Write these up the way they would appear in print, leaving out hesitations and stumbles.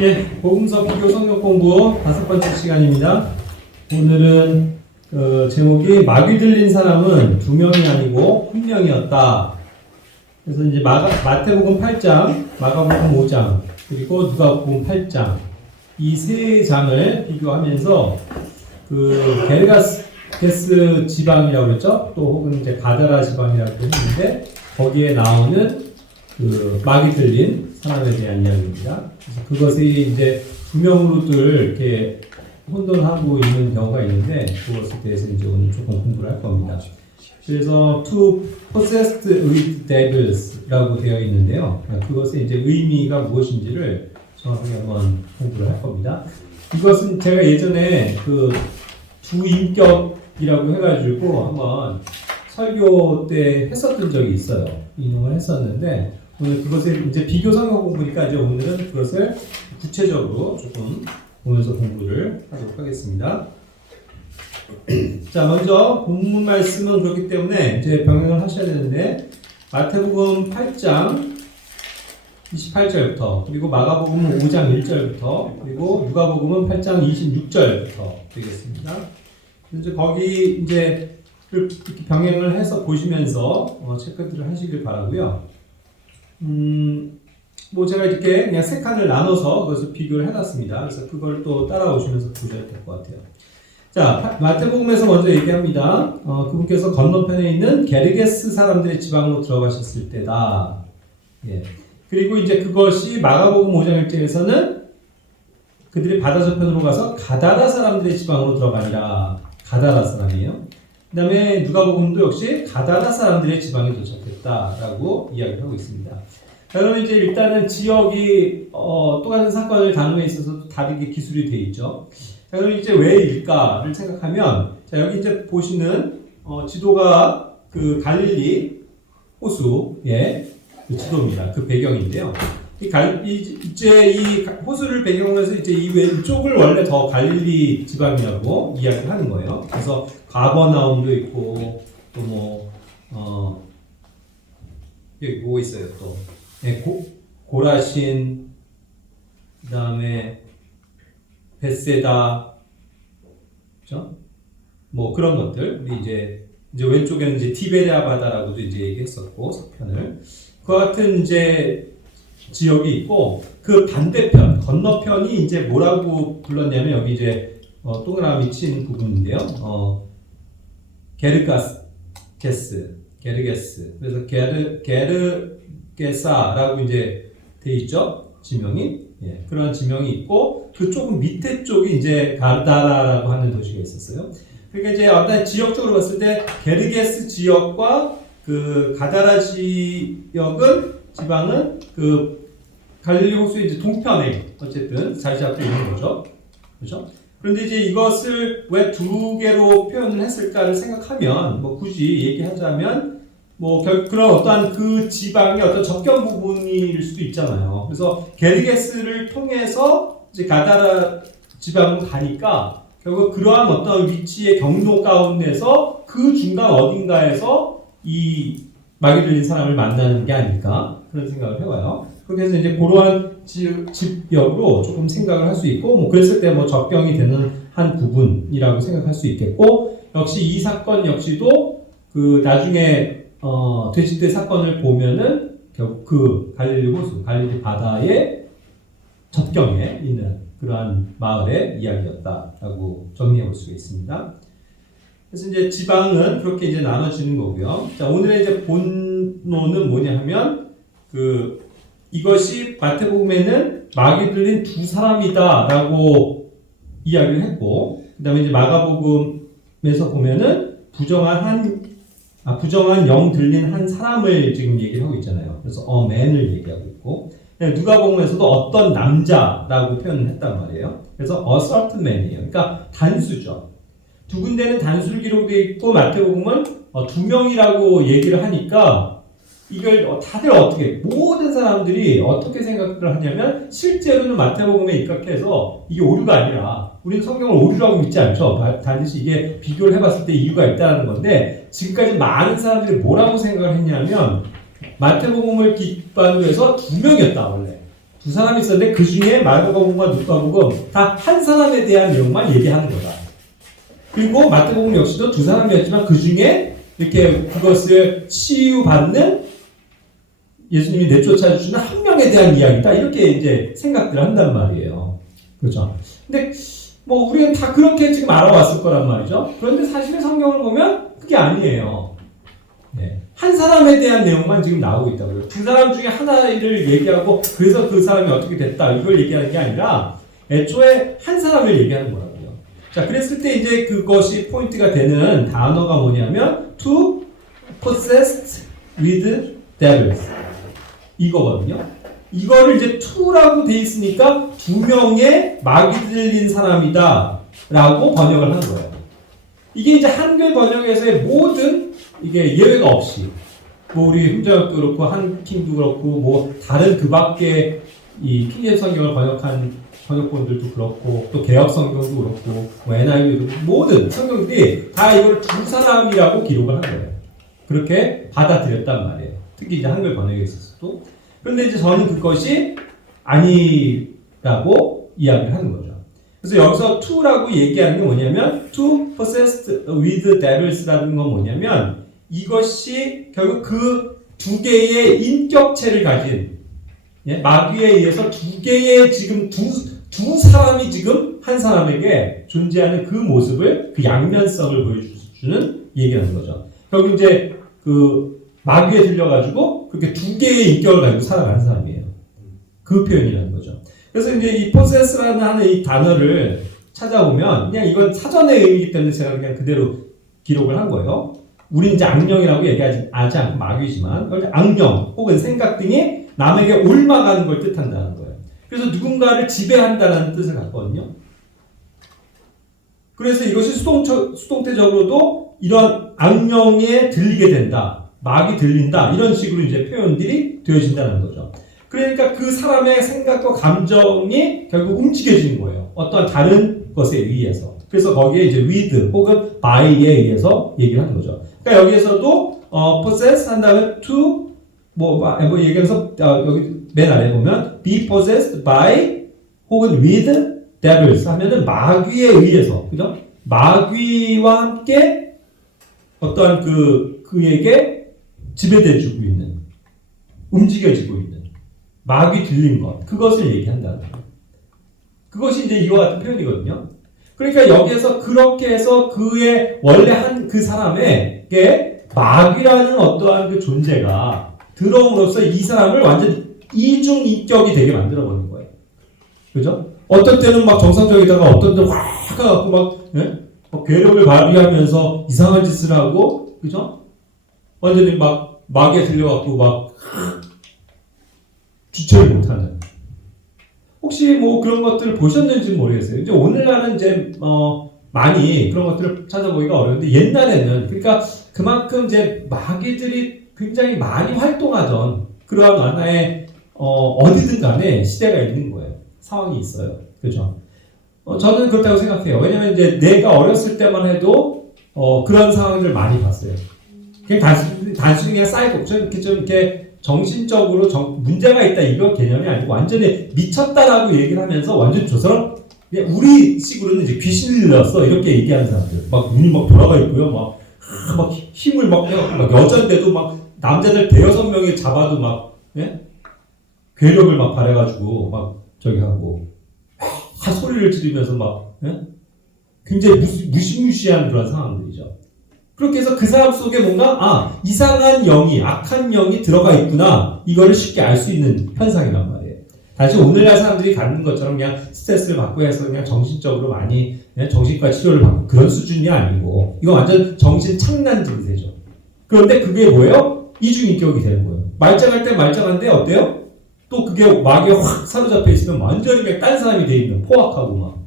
예, 복음서 비교 성경 공부 5번째 시간입니다. 오늘은 제목이 마귀 들린 사람은 2명이 아니고 1명이었다. 그래서 이제 마태복음 8장, 마가복음 5장, 그리고 누가복음 8장 이 세 장을 비교하면서 게르게스 지방이라고 그랬죠? 또 혹은 이제 가다라 지방이라고 했는데 거기에 나오는 마귀 들린 사람에 대한 이야기입니다. 그래서 그것이 이제 2명으로들 이렇게 혼돈하고 있는 경우가 있는데 그것에 대해서 이제 오늘 조금 공부를 할 겁니다. 그래서 to possessed with devils라고 되어 있는데요. 그것의 이제 의미가 무엇인지를 정확하게 한번 공부를 할 겁니다. 이것은 제가 예전에 두 인격이라고 해가지고 한번 설교 때 했었던 적이 있어요. 인용을 했었는데 오늘 그것을 이제 비교 성경 공부니까 이제 오늘은 그것을 구체적으로 조금 보면서 공부를 하도록 하겠습니다. 자, 먼저 본문 말씀은 그렇기 때문에 이제 병행을 하셔야 되는데 마태복음 8장 28절부터 그리고 마가복음은 5장 1절부터 그리고 누가복음은 8장 26절부터 되겠습니다. 이제 거기 이제 이렇게 병행을 해서 보시면서 체크들을 하시길 바라고요. 뭐 제가 이렇게 그냥 세 칸을 나눠서 그것을 비교를 해놨습니다. 그래서 그걸 또 따라오시면서 보셔야 될 것 같아요. 자, 마태복음에서 먼저 얘기합니다. 그분께서 건너편에 있는 게르게스 사람들의 지방으로 들어가셨을 때다. 예. 그리고 이제 그것이 마가복음 5장 1절에서는 그들이 바다 저편으로 가서 가다라 사람들의 지방으로 들어가니라. 가다라 사람이에요. 그 다음에 누가복음도 역시 가다라 사람들의 지방에 도착했다라고 이야기를 하고 있습니다. 자, 그러면 이제 일단은 지역이 똑같은 사건을 다룸에 있어서 다르게 기술이 되어 있죠. 자, 그럼 이제 왜일까를 생각하면, 자, 여기 이제 보시는 지도가 갈릴리 호수의 지도입니다. 그 배경인데요. 이제 이 호수를 배경으로 해서 이제 이 왼쪽을 원래 더 갈릴리 지방이라고 이야기를 하는 거예요. 그래서 가버나움도 있고 또 여기 뭐 있어요 또 고라신 그 다음에 베세다 그죠? 뭐 그런 것들 우리 이제 왼쪽에는 이제 티베리아 바다라고도 이제 얘기했었고 서편을 그와 같은 이제 지역이 있고 그 반대편 건너편이 이제 뭐라고 불렀냐면 여기 이제 동그라미 친 부분인데요. 게르게스 그래서 게르게사라고 이제 돼 있죠 지명이. 예, 그런 지명이 있고 그 조금 밑에 쪽이 이제 가다라라고 하는 도시가 있었어요. 그러니까 이제 어떤 지역적으로 봤을 때 게르게스 지역과 그 가다라 지방은 그 갈릴리 호수의 이제 동편에 어쨌든 자리 잡고 있는 거죠. 그렇죠? 그런데 이제 이것을 왜 두 개로 표현을 했을까를 생각하면 뭐 굳이 얘기하자면 뭐 그런 어떠한 그 지방의 어떤 접경 부분일 수도 있잖아요. 그래서 게르게스를 통해서 이제 가다라 지방으로 가니까 결국 그러한 어떤 위치의 경로 가운데서 그 중간 어딘가에서 이 마귀 들린 사람을 만나는 게 아닐까 그런 생각을 해봐요. 그래서 이제 그러한 지역으로 조금 생각을 할 수 있고, 뭐 그랬을 때 뭐 접경이 되는 한 부분이라고 생각할 수 있겠고, 역시 이 사건 역시도 그 나중에 돼지떼 사건을 보면은 결국 그 갈릴리 호수, 갈릴리 바다의 접경에 있는 그러한 마을의 이야기였다라고 정리해 볼 수가 있습니다. 그래서 이제 지방은 그렇게 이제 나눠지는 거고요. 자, 오늘의 이제 본론은 뭐냐 하면 이것이 마태복음에는 마귀 들린 두 사람이다라고 이야기를 했고, 그 다음에 이제 마가복음에서 보면은 부정한 영 들린 한 사람을 지금 얘기를 하고 있잖아요. 그래서 a man을 얘기하고 있고, 누가복음에서도 어떤 남자라고 표현을 했단 말이에요. 그래서 a certain man이에요. 그러니까 단수죠. 두 군데는 단수를 기록되어 있고 마태복음은 2명이라고 얘기를 하니까 이걸 다들 모든 사람들이 어떻게 생각을 하냐면 실제로는 마태복음에 입각해서 이게 오류가 아니라 우리는 성경을 오류라고 믿지 않죠. 단지 이게 비교를 해봤을 때 이유가 있다는 건데 지금까지 많은 사람들이 뭐라고 생각을 했냐면 마태복음을 기반으로 해서 2명이었다 원래. 두 사람이 있었는데 그 중에 마가복음과 누가복음 다 한 사람에 대한 내용만 얘기하는 거다. 그리고 마태복음 역시도 두 사람이었지만 그 중에 이렇게 그것을 치유받는 예수님이 내쫓아 주시는 한 명에 대한 이야기다. 이렇게 이제 생각들을 한단 말이에요. 그렇죠? 근데 뭐 우리는 다 그렇게 지금 알아왔을 거란 말이죠. 그런데 사실은 성경을 보면 그게 아니에요. 네. 한 사람에 대한 내용만 지금 나오고 있다고요. 두 사람 중에 하나를 얘기하고 그래서 그 사람이 어떻게 됐다 이걸 얘기하는 게 아니라 애초에 한 사람을 얘기하는 거라고요. 자, 그랬을 때 이제 그것이 포인트가 되는 단어가 뭐냐면 to possessed with devils 이거거든요. 이거를 이제 to라고 돼 있으니까 두 명의 마귀 들린 사람이다 라고 번역을 한 거예요. 이게 이제 한글 번역에서의 모든 이게 예외가 없이 뭐 우리 흥정역도 그렇고 한킹도 그렇고 뭐 다른 그 밖에 이 킹제임스 성경을 번역한 번역본들도 그렇고 또 개혁 성경도 그렇고 뭐 NIV도 모든 성경들이 다 이걸 두 사람이라고 기록을 한 거예요. 그렇게 받아들였단 말이에요. 특히 이제 한글 번역에 있어서도. 그런데 이제 저는 그것이 아니라고 이야기를 하는 거죠. 그래서 여기서 to라고 얘기하는 게 뭐냐면 to possessed with devils라는 건 뭐냐면 이것이 결국 그 두 개의 인격체를 가진 마귀에 의해서 두 개의 지금 두 사람이 지금 한 사람에게 존재하는 그 모습을 그 양면성을 보여주는 얘기하는 거죠. 결국 이제 그 마귀에 들려가지고 그렇게 두 개의 인격을 가지고 살아가는 사람이에요. 그 표현이라는 거죠. 그래서 이제 이 possess라는 하는 이 단어를 찾아보면 그냥 이건 사전의 의미이기 때문에 제가 그냥 그대로 기록을 한 거예요. 우린 이제 악령이라고 얘기하지 않고 마귀지만 악령 혹은 생각 등이 남에게 옮아가는 걸 뜻한다는 거예요. 그래서 누군가를 지배한다는 뜻을 갖거든요. 그래서 이것이 수동태적으로도 이런 악령에 들리게 된다. 마귀 들린다. 이런 식으로 이제 표현들이 되어진다는 거죠. 그러니까 그 사람의 생각과 감정이 결국 움직여지는 거예요. 어떠한 다른 것에 의해서. 그래서 거기에 이제 with 혹은 by에 의해서 얘기를 하는 거죠. 그러니까 여기에서도 possess 한 다음에 to 뭐 얘기해서 여기 맨 아래 보면 be possessed by 혹은 with devils 하면은 마귀에 의해서 그죠? 마귀와 함께 어떠한 그에게 지배되어지고 있는 움직여지고 있는 마귀 들린 것 그것을 얘기한다는 거예요. 그것이 이제 이와 같은 표현이거든요. 그러니까 여기에서 그렇게 해서 그의 원래 한 그 사람에게 마귀라는 어떠한 그 존재가 들어옴으로써 이 사람을 완전 이중인격이 되게 만들어버린 거예요. 그죠? 어떤 때는 막 정상적이다가 어떤 때는 확 가갖고 막 괴력을 발휘하면서 이상한 짓을 하고, 그죠? 완전히 막 마귀에 들려갖고 막 주체를 못하는. 혹시 뭐 그런 것들을 보셨는지 모르겠어요. 이제 오늘날은 이제 많이 그런 것들을 찾아보기가 어려운데 옛날에는 그러니까 그만큼 이제 마귀들이 굉장히 많이 활동하던 그러한 하나의 어디든 간에 시대가 있는 거예요. 상황이 있어요. 그렇죠? 저는 그렇다고 생각해요. 왜냐면 이제 내가 어렸을 때만 해도 그런 상황들을 많이 봤어요. 그냥 단순히 그냥 사이코 좀 이렇게 정신적으로 문제가 있다 이거 개념이 아니고 완전히 미쳤다라고 얘기를 하면서 완전 저 사람 우리 식으로는 이제 귀신을 들렸어 이렇게 얘기하는 사람들 막 눈이 막 돌아가 있고요 막 힘을 막 해갖고 막 여자인데도 막 남자들 대여섯 명이 잡아도 막 괴력을 막 발해가지고 막 저기 하고 소리를 지르면서 막 굉장히 무시무시한 그런 상황들이죠. 그렇게 해서 그 사람 속에 뭔가 이상한 영이 악한 영이 들어가 있구나 이거를 쉽게 알 수 있는 현상이란 말이에요. 다시 오늘날 사람들이 갖는 것처럼 그냥 스트레스를 받고 해서 그냥 정신적으로 많이 정신과 치료를 받고 그런 수준이 아니고 이거 완전 정신 착란 증세죠. 그런데 그게 뭐예요? 이중인격이 되는 거예요. 말짱할 때 말짱한데 어때요? 또 그게 마귀에 확 사로잡혀 있으면 완전히 그냥 딴 사람이 돼 있는 포악하고 막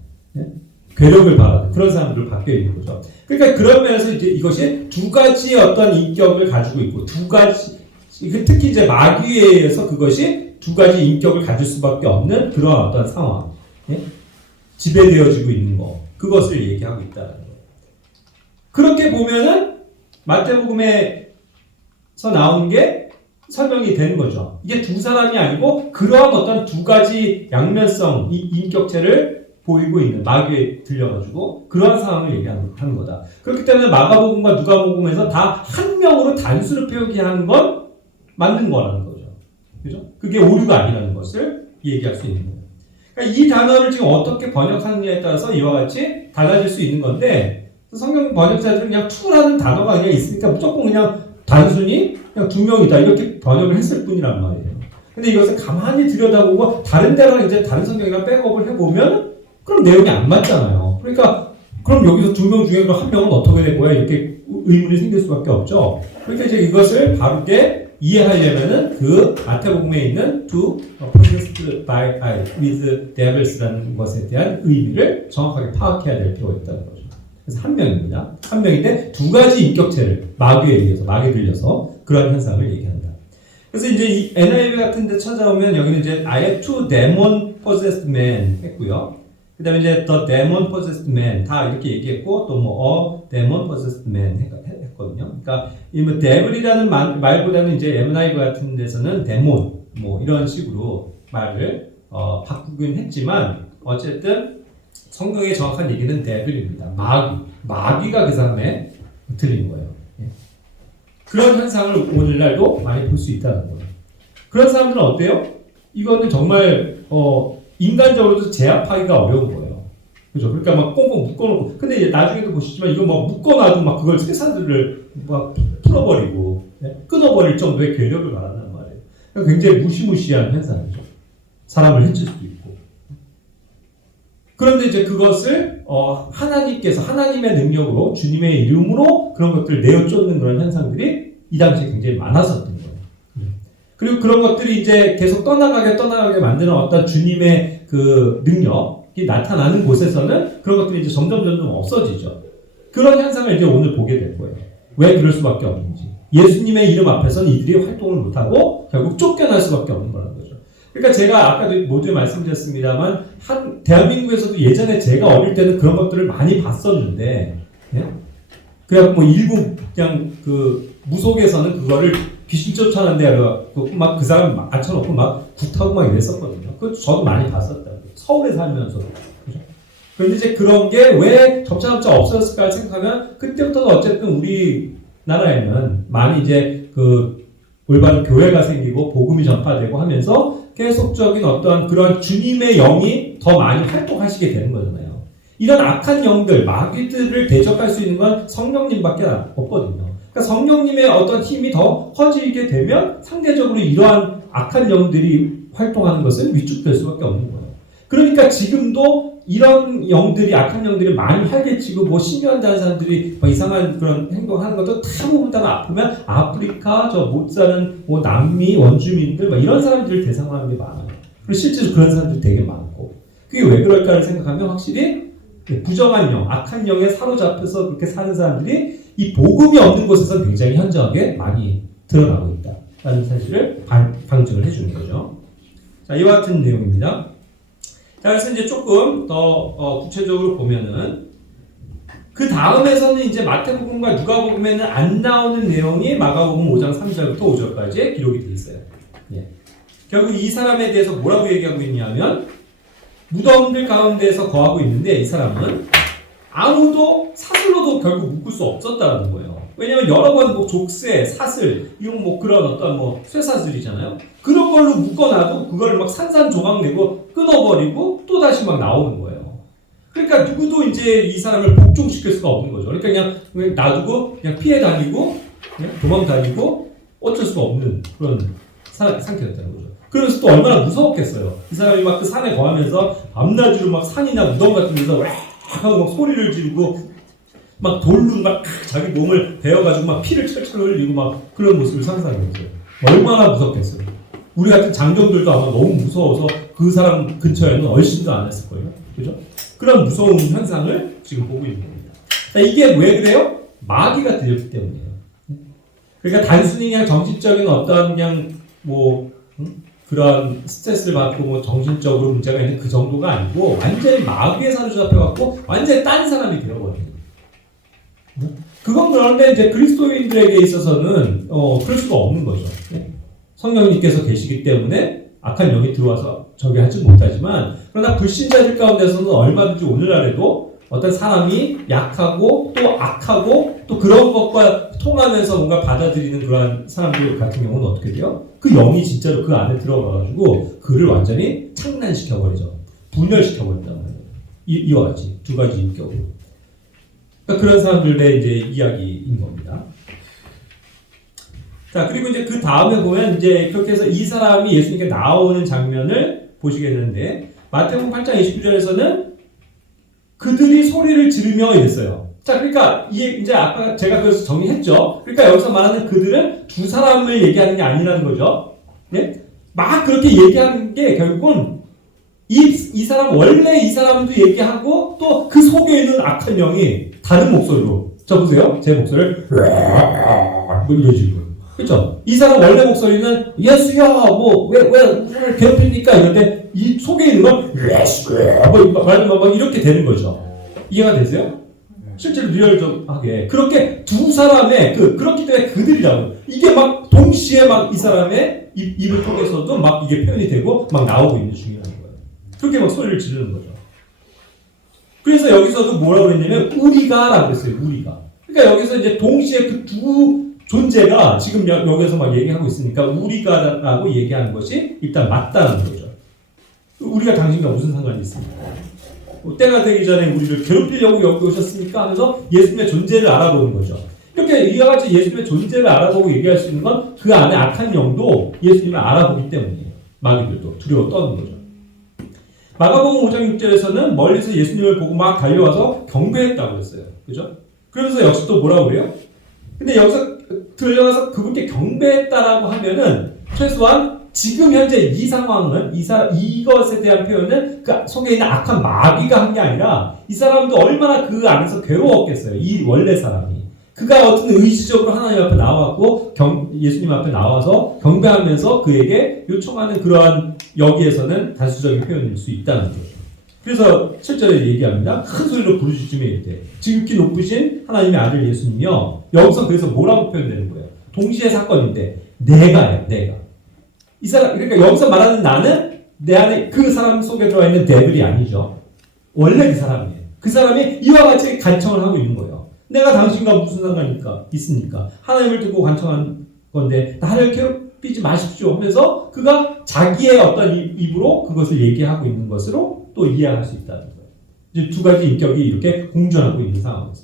괴력을 받아 그런 사람들을 바뀌어 있는 거죠. 그러니까 그런 면에서 이제 이것이 두 가지의 어떤 인격을 가지고 있고 두 가지 특히 이제 마귀에 의해서 그것이 두 가지 인격을 가질 수밖에 없는 그런 어떤 상황, 지배되어지고 있는 거 그것을 얘기하고 있다는 거예요. 그렇게 보면은 마태복음에서 나오는 게 설명이 되는 거죠. 이게 두 사람이 아니고 그러한 어떤 두 가지 양면성, 이 인격체를 보이고 있는 마귀에 들려가지고 그러한 상황을 얘기하는 거다. 그렇기 때문에 마가복음과 누가복음에서 다 한 명으로 단수로 표기하는 건 맞는 거라는 거죠. 그죠? 그게 오류가 아니라는 것을 얘기할 수 있는 거예요. 그러니까 이 단어를 지금 어떻게 번역하느냐에 따라서 이와 같이 달라질 수 있는 건데 성경 번역자들은 그냥 to라는 단어가 그냥 있으니까 무조건 그냥 단순히 그냥 두 명이다 이렇게 번역을 했을 뿐이란 말이에요. 근데 이것을 가만히 들여다보고 다른 데랑 이제 다른 성경이랑 백업을 해보면 그럼 내용이 안 맞잖아요. 그러니까 그럼 여기서 두 명 중에 한 명은 어떻게 된 거야? 이렇게 의문이 생길 수밖에 없죠. 그러니까 이제 이것을 바르게 이해하려면은 그 마태복음에 있는 to possessed by with devils라는 것에 대한 의미를 정확하게 파악해야 될 필요가 있다는 거죠. 그래서 한 명입니다. 한 명인데 두 가지 인격체를 마귀에 의해서 마귀에 들려서 그러한 현상을 얘기한다. 그래서 이제 이 NIV 같은 데 찾아오면 여기는 이제 아예 two demon possessed men 했고요. 그 다음에 이제 the demon possessed man 다 이렇게 얘기했고 또 뭐 a demon possessed man 했거든요. 그러니까 이 뭐 devil이라는 말보다는 이제 NIV 같은 데서는 demon 뭐 이런 식으로 말을 바꾸긴 했지만 어쨌든 성경의 정확한 얘기는 devil입니다. 마귀가 그 사람에 들린 거예요. 그런 현상을 오늘날도 많이 볼 수 있다는 거예요. 그런 사람들은 어때요? 이거는 정말 인간적으로도 제압하기가 어려운 거예요. 그죠? 그러니까 막 꽁꽁 묶어놓고. 근데 이제 나중에도 보시지만 이거 막 묶어놔도 막 그걸 쇠사들을 막 풀어버리고 끊어버릴 정도의 괴력을 말한단 말이에요. 그러니까 굉장히 무시무시한 현상이죠. 사람을 해칠 수도 있고. 그런데 이제 그것을 하나님께서 하나님의 능력으로 주님의 이름으로 그런 것들을 내어쫓는 그런 현상들이 이 당시에 굉장히 많았었던 거예요. 그리고 그런 것들이 이제 계속 떠나가게 만드는 어떤 주님의 그 능력이 나타나는 곳에서는 그런 것들이 이제 점점 없어지죠. 그런 현상을 이제 오늘 보게 될 거예요. 왜 그럴 수밖에 없는지. 예수님의 이름 앞에서는 이들이 활동을 못하고 결국 쫓겨날 수밖에 없는 거라는 거죠. 그러니까 제가 아까도 모두에 말씀드렸습니다만 대한민국에서도 예전에 제가 어릴 때는 그런 것들을 많이 봤었는데 그래갖고 뭐 일부 그냥 그 무속에서는 그거를 귀신 쫓아낸데 막 그 사람 앉혀놓고 막 굿하고 막 이랬었거든요. 그것도 저도 많이 봤었다. 서울에 살면서. 그죠? 그런데 이제 그런 게 왜 점차 없어졌을까 생각하면 그때부터도 어쨌든 우리나라에는 많이 이제 그 올바른 교회가 생기고 복음이 전파되고 하면서 계속적인 어떠한 그런 주님의 영이 더 많이 활동하시게 되는 거잖아요. 이런 악한 영들, 마귀들을 대적할 수 있는 건 성령님밖에 없거든요. 그러니까 성령님의 어떤 힘이 더 커지게 되면 상대적으로 이러한 악한 영들이 활동하는 것은 위축될 수밖에 없는 거예요. 그러니까 지금도 이런 영들이, 악한 영들이 많이 활개치고 뭐 심연다는 사람들이 뭐 이상한 그런 행동하는 것도 대부분 다 아프면 아프리카, 저 못 사는 뭐 남미 원주민들 막 이런 사람들을 대상으로 하는 게 많아요. 그리고 실제로 그런 사람들이 되게 많고 그게 왜 그럴까를 생각하면 확실히 부정한 영, 악한 영에 사로잡혀서 그렇게 사는 사람들이 이 복음이 없는 곳에서 굉장히 현저하게 많이 드러나고 있다라는 사실을 방증을 해주는 거죠. 자, 이와 같은 내용입니다. 자, 그래서 이제 조금 더 구체적으로 보면은 그 다음에서는 이제 마태복음과 누가복음에는 안 나오는 내용이 마가복음 5장 3절부터 5절까지 기록이 되어 있어요. 예. 결국 이 사람에 대해서 뭐라고 얘기하고 있냐면 무덤들 가운데에서 거하고 있는데 이 사람은 아무도 사슬로도 결국 묶을 수 없었다는 거예요. 왜냐면 여러 번 뭐 족쇄, 사슬, 이런 뭐 그런 어떤 뭐 쇠사슬이잖아요. 그런 걸로 묶어놔도 그거를 막 산산조각 내고 끊어버리고 또 다시 막 나오는 거예요. 그러니까 누구도 이제 이 사람을 복종시킬 수가 없는 거죠. 그러니까 그냥 놔두고 그냥 피해 다니고 그냥 도망 다니고 어쩔 수가 없는 그런 상태였다는 거죠. 그래서 또 얼마나 무서웠겠어요. 이 사람이 막 그 산에 거하면서 밤낮으로 막 산이나 무덤 같은 데서 와 하고 막 소리를 지르고 막 돌로 막 자기 몸을 베어가지고 막 피를 철철 흘리고 막 그런 모습을 상상했어요. 얼마나 무섭겠어요. 우리 같은 장정들도 아마 너무 무서워서 그 사람 근처에는 얼씬도 안 했을 거예요. 그죠? 그런 무서운 현상을 지금 보고 있는 겁니다. 자, 이게 왜 그래요? 마귀가 들렸기 때문이에요. 그러니까 단순히 그냥 정신적인 어떤 그냥 뭐 그런 스트레스를 받고 뭐 정신적으로 문제가 있는 그 정도가 아니고 완전히 마귀에 사로잡혀갖고 완전히 딴 사람이 되어버리는 거예요. 그건 그런데 이제 그리스도인들에게 있어서는 그럴 수가 없는 거죠. 성령님께서 계시기 때문에 악한 영이 들어와서 저기 하지 못하지만 그러나 불신자들 가운데서는 얼마든지 오늘날에도 어떤 사람이 약하고 또 악하고 또 그런 것과 통하면서 뭔가 받아들이는 그러한 사람들 같은 경우는 어떻게 돼요? 그 영이 진짜로 그 안에 들어가가지고 그를 완전히 창난시켜버리죠. 분열시켜버린단 말이에요. 이와 같이 두 가지 인격으로. 그러니까 그런 사람들의 이제 이야기인 겁니다. 자, 그리고 이제 그 다음에 보면 이제 그렇게 해서 이 사람이 예수님께 나오는 장면을 보시겠는데 마태복음 8장 29절에서는 그들이 소리를 지르며 이랬어요. 자, 그러니까 이제 아까 제가 그래서 정리했죠. 그러니까 여기서 말하는 그들은 두 사람을 얘기하는 게 아니라는 거죠. 예? 막 그렇게 얘기하는 게 결국은 이 사람 원래 이 사람도 얘기하고 또 그 속에 있는 악한 영이 다른 목소리로 저 보세요. 제 목소리를 뭐 이러지고 그렇죠? 이 사람 원래 목소리는 예수야 뭐 왜 우리를 괴롭힙니까? 이런데 이 속에 있는 건 예수야 뭐 이렇게 되는 거죠. 이해가 되세요? 실제로 리얼하게 그렇게 두 사람의 그렇기 때문에 그들이라고 이게 막 동시에 막 이 사람의 입을 통해서도 막 이게 표현이 되고 막 나오고 있는 중이라는 거예요. 그렇게 막 소리를 지르는 거죠. 그래서 여기서도 뭐라고 그랬냐면 우리가라고 했어요. 우리가. 그러니까 여기서 이제 동시에 그 두 존재가 지금 여기서 막 얘기하고 있으니까 우리가라고 얘기하는 것이 일단 맞다는 거죠. 우리가 당신과 무슨 상관이 있습니까? 때가 되기 전에 우리를 괴롭히려고 여기 오셨습니까? 하면서 예수님의 존재를 알아보는 거죠. 이렇게 이와 같이 예수님의 존재를 알아보고 얘기할 수 있는 건 그 안에 악한 영도 예수님을 알아보기 때문이에요. 마귀들도 두려워 떠는 거죠. 마가복음 5장 6절에서는 멀리서 예수님을 보고 막 달려와서 경배했다고 했어요. 그죠? 그러면서 역시 또 뭐라고 그래요? 근데 여기서 들려가서 그분께 경배했다라고 하면은 최소한 지금 현재 이 상황은 이것에 대한 표현은 그 속에 있는 악한 마귀가 한 게 아니라 이 사람도 얼마나 그 안에서 괴로웠겠어요. 이 원래 사람이. 그가 어떤 의지적으로 하나님 앞에 나왔고 예수님 앞에 나와서 경배하면서 그에게 요청하는 그러한 여기에서는 단수적인 표현일 수 있다는 거죠. 그래서 7절에 얘기합니다. 큰 소리로 부르짖으며 이르되 지극히 높으신 하나님의 아들 예수님이여. 여기서 그래서 뭐라고 표현되는 거예요? 동시에 사건인데 내가요. 내가. 이 사람 그러니까 여기서 말하는 나는 내 안에 그 사람 속에 들어와 있는 데빌이 아니죠. 원래 그 사람이에요. 그 사람이 이와 같이 간청을 하고 있는 거예요. 내가 당신과 무슨 상관이 있습니까? 하나님을 듣고 간청한 건데 나를 괴롭히지 마십시오 하면서 그가 자기의 어떤 입으로 그것을 얘기하고 있는 것으로 또 이해할 수 있다는 거예요. 이제 두 가지 인격이 이렇게 공존하고 있는 상황에서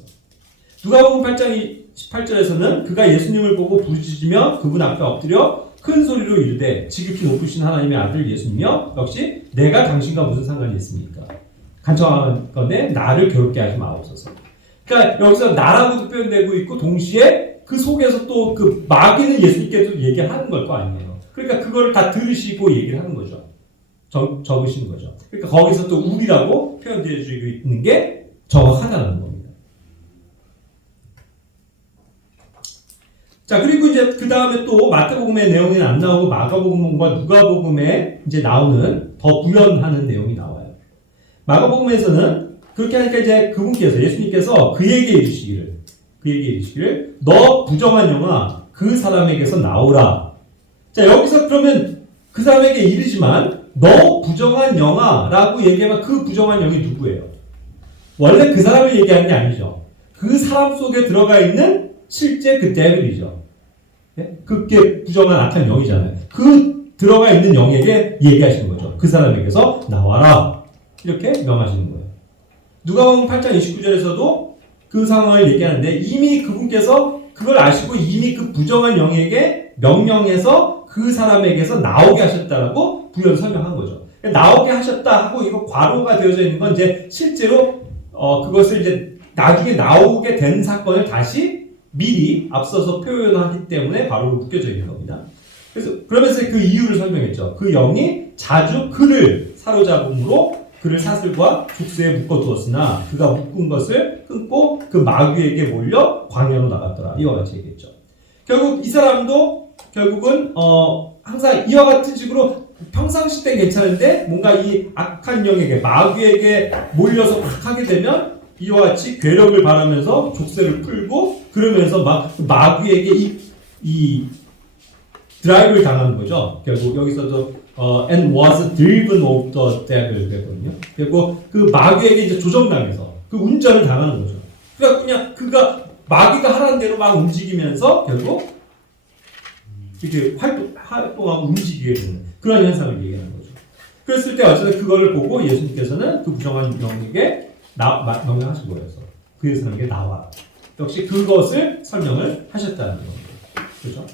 누가복음 8장 18절에서는 그가 예수님을 보고 부르짖으며 그분 앞에 엎드려 큰 소리로 이르되 지극히 높으신 하나님의 아들 예수님이여. 역시 내가 당신과 무슨 상관이 있습니까? 간청하는 건데 나를 괴롭게 하지 마옵소서. 그러니까 여기서 나라고도 표현되고 있고 동시에 그 속에서 또 그 마귀는 예수님께도 얘기하는 걸 거 아니에요. 그러니까 그거를 다 들으시고 얘기를 하는 거죠. 적으시는 거죠. 그러니까 거기서 또 우리라고 표현되어지고 있는 게 정확하다는 겁니다. 자, 그리고 이제 그 다음에 또 마태복음의 내용이 안 나오고 마가복음과 누가복음에 이제 나오는 더 부연하는 내용이 나와요. 마가복음에서는 그렇게 하니까 이제 그분께서 예수님께서 그에게 이르시기를 너 부정한 영아 그 사람에게서 나오라. 자, 여기서 그러면 그 사람에게 이르지만 너 부정한 영아라고 얘기하면 그 부정한 영이 누구예요? 원래 그 사람을 얘기하는 게 아니죠. 그 사람 속에 들어가 있는 실제 그 데빌이죠. 네? 그게 부정한 악한 영이잖아요. 그 들어가 있는 영에게 얘기하시는 거죠. 그 사람에게서 나와라. 이렇게 명하시는 거예요. 누가복음 8장 29절에서도 그 상황을 얘기하는데 이미 그분께서 그걸 아시고 이미 그 부정한 영에게 명령해서 그 사람에게서 나오게 하셨다라고 부연 설명한 거죠. 나오게 하셨다 하고 이거 괄호가 되어져 있는 건 이제 실제로 그것을 이제 나중에 나오게 된 사건을 다시 미리 앞서서 표현하기 때문에 괄호로 묶여져 있는 겁니다. 그래서 그러면서 그 이유를 설명했죠. 그 영이 자주 그를 사로잡음으로 그를 사슬과 족쇄에 묶어두었으나 그가 묶은 것을 끊고 그 마귀에게 몰려 광야로 나갔더라. 이와 같이 얘기했죠. 결국 이 사람도 결국은 항상 이와 같은 식으로 평상시 때 괜찮은데 뭔가 이 악한 영에게 마귀에게 몰려서 막 하게 되면 이와 같이 괴력을 바라면서 족쇄를 풀고 그러면서 막 마귀에게 이 드라이브를 당하는 거죠. 결국 여기서도 and was driven of the devil 되거든요. 그리고 그 마귀에게 이제 조정당해서 그 운전을 당하는 거죠. 그러니까 그냥 그가 마귀가 하라는 대로 막 움직이면서 결국 이렇게 활동하고 움직이게 되는 그런 현상을 얘기하는 거죠. 그랬을 때 어쨌든 그거를 보고 예수님께서는 그 부정한 영에게 명령하신 거예요. 그 사람에게 나와. 역시 그것을 설명을 하셨다는 겁니다. 그렇죠?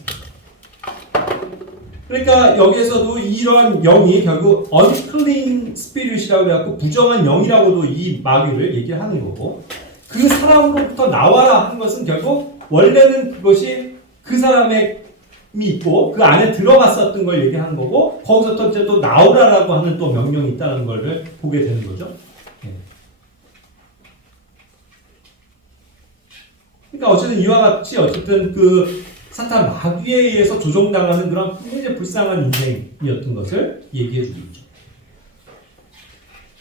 그러니까 여기에서도 이런 영이 결국 unclean spirit이라고 해갖고 부정한 영이라고도 이 마귀를 얘기하는 거고 그 사람으로부터 나와라 하는 것은 결국 원래는 그것이 그 사람이 있고 그 안에 들어갔었던 걸 얘기하는 거고 거기서 또 나오라라고 하는 또 명령이 있다는 걸 보게 되는 거죠. 그러니까 어쨌든 이와 같이 어쨌든 그 사탄 마귀에 의해서 조종당하는 그런 굉장히 불쌍한 인생이었던 것을 얘기해주고 있죠.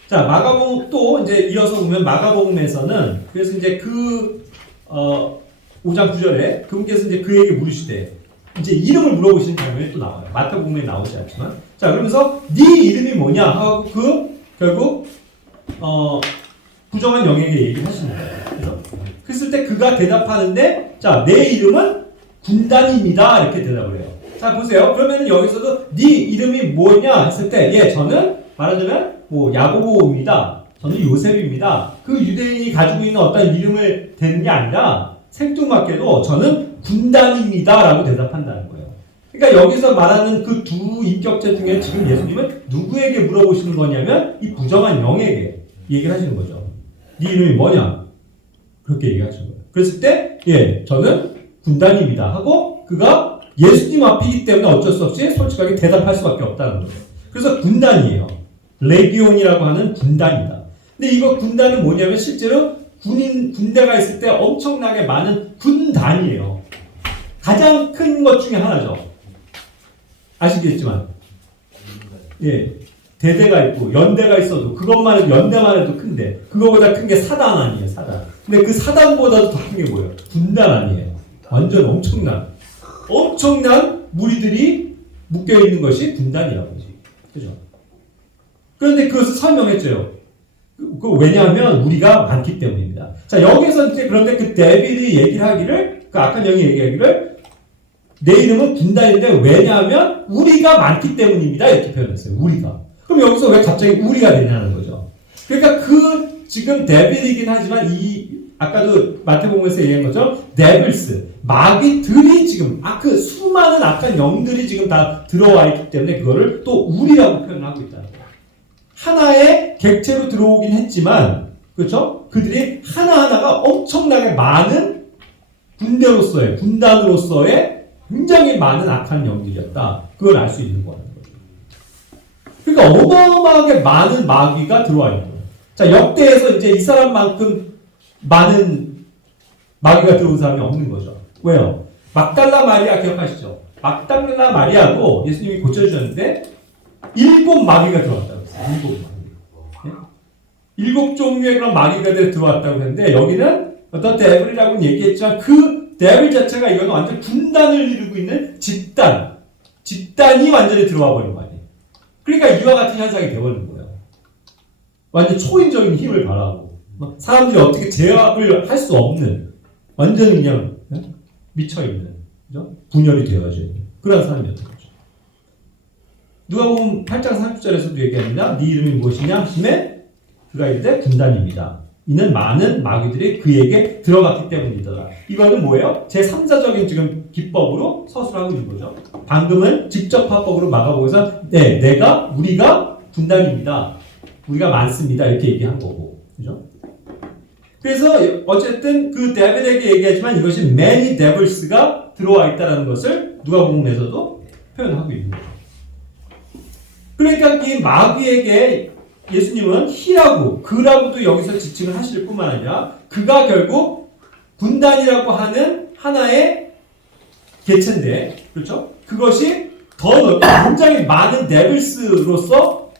자, 마가복음 또 이제 이어서 보면 마가복음에서는 그래서 이제 그 5장 9절에 그분께서 이제 그에게 물으시되 이제 이름을 물어보시는 장면이 또 나와요. 마태복음에 나오지 않지만 자 그러면서 네 이름이 뭐냐 하고 그 결국 부정한 영에게 얘기를 하시는 거예요. 그렇죠? 그랬을 때 그가 대답하는데 자 내 이름은 군단입니다 이렇게 대답을 해요. 자 보세요. 그러면 여기서도 네 이름이 뭐냐 했을 때 예 저는 말하자면 뭐 야고보입니다. 저는 요셉입니다. 그 유대인이 가지고 있는 어떤 이름을 대는 게 아니라 생뚱맞게도 저는 군단입니다 라고 대답한다는 거예요. 그러니까 여기서 말하는 그 두 인격체 중에 지금 예수님은 누구에게 물어보시는 거냐면 이 부정한 영에게 얘기를 하시는 거죠. 네 이름이 뭐냐? 그렇게 얘기하시는 거예요. 그랬을 때 예 저는 군단입니다 하고 그가 예수님 앞이기 때문에 어쩔 수 없이 솔직하게 대답할 수밖에 없다는 거예요. 그래서 군단이에요. 레기온이라고 하는 군단이다. 근데 이거 군단은 뭐냐면 실제로 군대가 있을 때 엄청나게 많은 군단이에요. 가장 큰 것 중에 하나죠. 아시겠지만 예 대대가 있고 연대가 있어도 그것만 해도 연대만 해도 큰데 그거보다 큰 게 사단 아니에요. 사단. 근데 그 사단보다도 더 큰 게 뭐예요? 군단 아니에요. 완전 엄청난 무리들이 묶여 있는 것이 군단이라고 하죠. 그죠? 그런데 그것을 설명했죠. 왜냐하면 우리가 많기 때문입니다. 자, 여기서 이제 그런데 그 데빌이 얘기를 하기를, 그 악한 영이 얘기하기를, 내 이름은 군단인데 왜냐하면 우리가 많기 때문입니다. 이렇게 표현했어요. 우리가. 그럼 여기서 왜 갑자기 우리가 되냐는 거죠. 그러니까 그 지금 데빌이긴 하지만 아까도 마태복음에서 얘기한 것처럼 데빌스, 마귀들이 지금 그 수많은 악한 영들이 지금 다 들어와 있기 때문에 그거를 또 우리라고 표현하고 있다는 거예요. 하나의 객체로 들어오긴 했지만 그렇죠? 그들이 하나하나가 엄청나게 많은 군단으로서의 굉장히 많은 악한 영들이었다. 그걸 알 수 있는 거라는 거죠. 그러니까 어마어마하게 많은 마귀가 들어와 있는 거예요. 자, 역대에서 이제 이 사람만큼 많은 마귀가 들어온 사람이 없는 거죠. 왜요? 막달라 마리아 기억하시죠? 막달라 마리아도 예수님이 고쳐주셨는데 7 마귀가 들어왔다고 했어요. 7 마귀. 7 종류의 그런 마귀가 들어왔다고 했는데 여기는 어떤 데블이라고는 얘기했지만 그 데블 자체가 이거는 완전 군단을 이루고 있는 집단이 완전히 들어와 버린 거 아니에요. 그러니까 이와 같은 현상이 되어버린 거예요. 완전 초인적인 힘을 발하고 사람들이 어떻게 제압을 할 수 없는 완전히 그냥 미쳐있는 그죠? 분열이 되어져 있는 그런 사람이었던 거죠. 누가복음 8장 30절에서도 얘기합니다. 네 이름이 무엇이냐 하시매 그가 이르되 군단입니다. 이는 많은 마귀들이 그에게 들어갔기 때문이더라. 이거는 뭐예요? 제3자적인 지금 기법으로 서술하고 있는 거죠. 방금은 직접 화법으로 마가복음에서 우리가 군단입니다. 우리가 많습니다. 이렇게 얘기한 거고. 그죠? 그래서 어쨌든 그 데빌에게 얘기하지만 이것이 many devils가 들어와 있다는 것을 누가복음에서도 표현하고 있는 거죠. 그러니까 이 마귀에게 예수님은 희라고 그라고도 여기서 지칭을 하실 뿐만 아니라 그가 결국 군단이라고 하는 하나의 개체인데 그렇죠? 그것이 더 넓고 굉장히 많은 데빌스로서